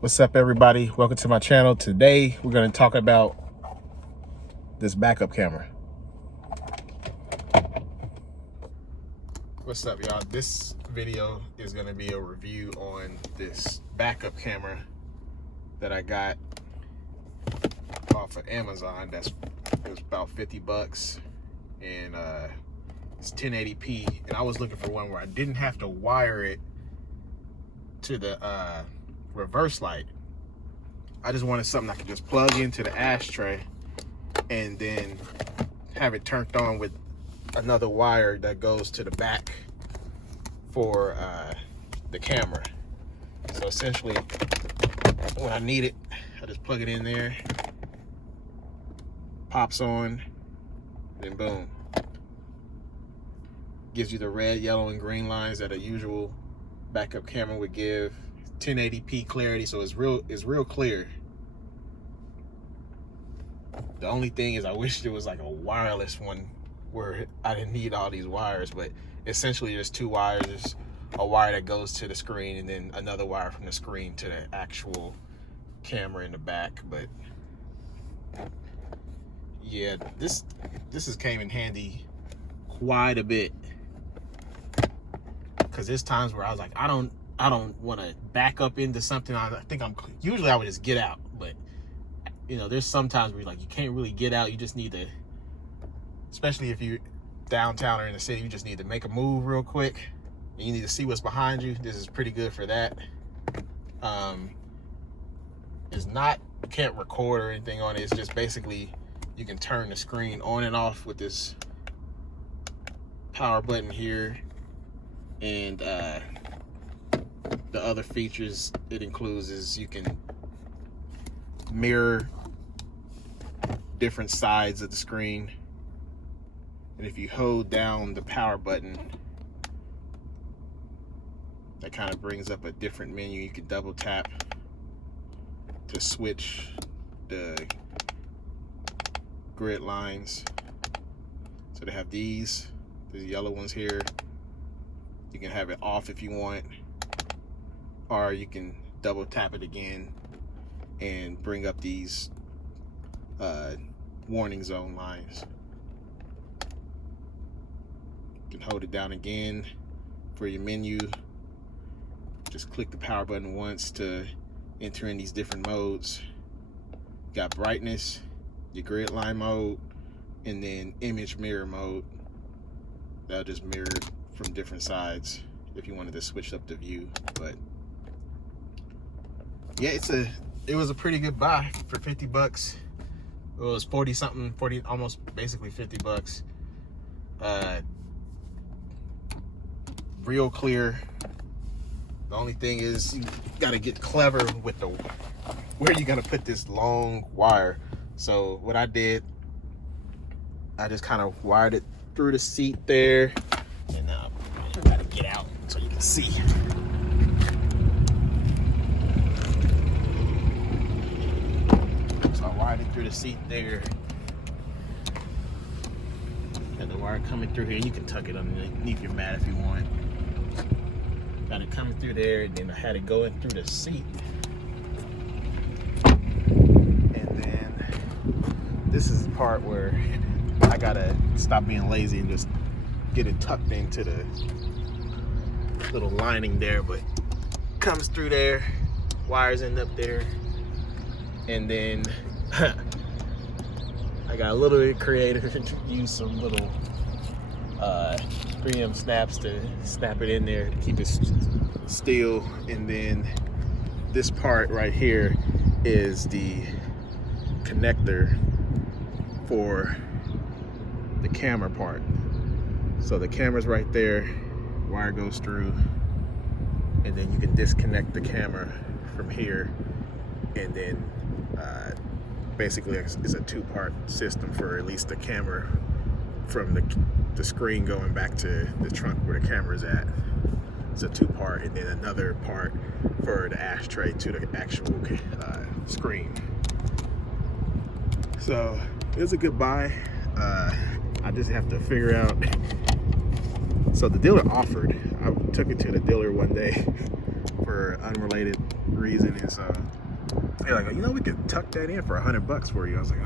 What's up, everybody? Welcome to my channel. Today we're going to talk about this backup camera. What's up, y'all? This video is going to be a review on this backup camera that I got off of Amazon. It was about 50 bucks, and it's 1080p, and I was looking for one where I didn't have to wire it to the reverse light. I just wanted something I could just plug into the ashtray and then have it turned on with another wire that goes to the back for the camera. So essentially, when I need it, I just plug it in there, pops on, then boom. Gives you the red, yellow, and green lines that a usual backup camera would give. 1080p clarity, so it's real clear. The only thing is I wish there was like a wireless one where I didn't need all these wires, but essentially there's two wires. There's a wire that goes to the screen and then another wire from the screen to the actual camera in the back. But yeah, this has came in handy quite a bit, because there's times where I was like, I don't want to back up into something. I would just get out, but you know, there's sometimes where you can't really get out. You just need to, especially if you're downtown or in the city, you just need to make a move real quick and you need to see what's behind you. This is pretty good for that. You can't record or anything on it. It's just basically you can turn the screen on and off with this power button here, and the other features it includes is you can mirror different sides of the screen, and if you hold down the power button, that kind of brings up a different menu. You can double tap to switch the grid lines. So they have these yellow ones here. You can have it off if you want, or you can double tap it again and bring up these warning zone lines. You can hold it down again for your menu. Just click the power button once to enter in these different modes. You got brightness, your grid line mode, and then image mirror mode. That'll just mirror from different sides if you wanted to switch up the view. But yeah, it was a pretty good buy for 50 bucks. It was 40 something, almost basically 50 bucks. Real clear. The only thing is you gotta get clever with where you're gonna put this long wire. So what I did, I just kind of wired it through the seat there, and I gotta get out so you can see. So I wired it through the seat there, and the wire coming through here. You can tuck it underneath your mat if you want. Got it coming through there, and then I had it going through the seat. And then this is the part where I gotta stop being lazy and just get it tucked into the little lining there, but comes through there, wires end up there, and then I got a little bit creative and used some little 3M snaps to snap it in there to keep it still. And then this part right here is the connector for the camera part. So the camera's right there, wire goes through, and then you can disconnect the camera from here, and then basically it's a two-part system for at least the camera from the screen going back to the trunk where the camera's at. It's a two-part, and then another part for the ashtray to the actual screen. So it was a good buy. I just have to figure out. So the dealer offered, I took it to the dealer one day for an unrelated reason is they're like, you know, we could tuck that in for $100 for you. I was like,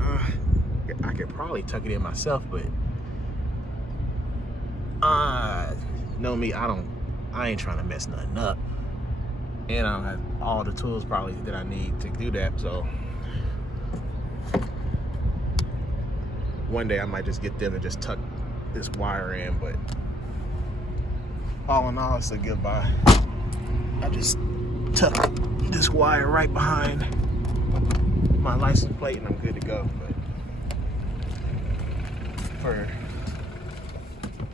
I could probably tuck it in myself, but know me, I ain't trying to mess nothing up, and I don't have all the tools probably that I need to do that. So one day I might just get them and just tuck this wire in, but all in all, it's a good buy. I just tuck this wire right behind my license plate and I'm good to go. But for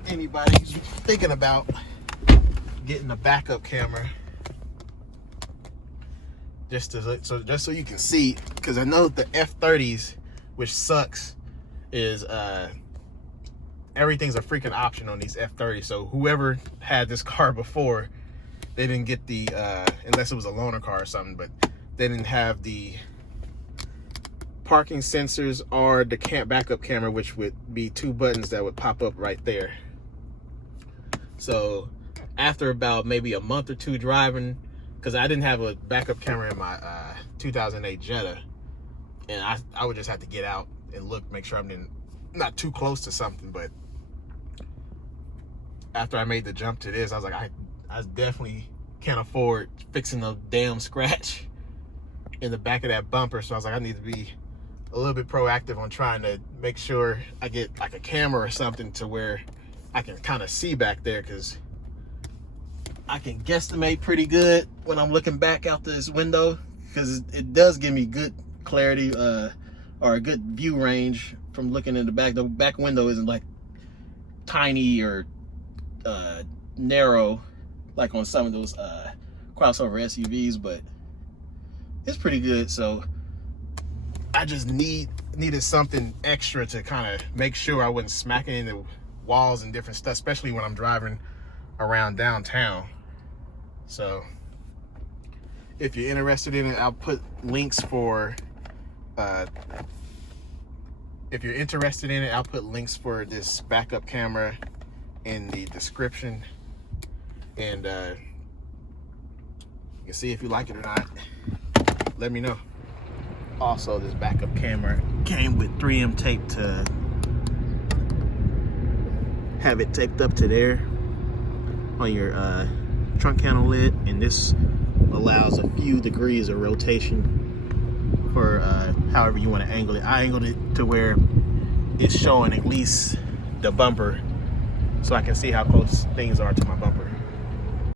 anybody who's thinking about getting a backup camera, just so you can see, because I know the F30s, which sucks, is everything's a freaking option on these F30s. So whoever had this car before, they didn't get the unless it was a loaner car or something, but they didn't have the parking sensors or the backup camera, which would be 2 buttons that would pop up right there. So after about maybe a month or 2 driving, because I didn't have a backup camera in my 2008 Jetta, and I would just have to get out and look, make sure I'm not too close to something. But after I made the jump to this, I was like, I definitely can't afford fixing a damn scratch in the back of that bumper. So I was like, I need to be a little bit proactive on trying to make sure I get like a camera or something to where I can kind of see back there, because I can guesstimate pretty good when I'm looking back out this window, because it does give me good clarity or a good view range from looking in the back. The back window isn't like tiny or narrow like on some of those crossover SUVs, but it's pretty good. So I just needed something extra to kind of make sure I wasn't smacking into walls and different stuff, especially when I'm driving around downtown. So if you're interested in it, I'll put links for if you're interested in it, I'll put links for this backup camera in the description, and you can see if you like it or not. Let me know. Also, this backup camera came with 3M tape to have it taped up to there on your trunk handle lid, and this allows a few degrees of rotation for however you want to angle it. I angled it to where it's showing at least the bumper, so I can see how close things are to my bumper.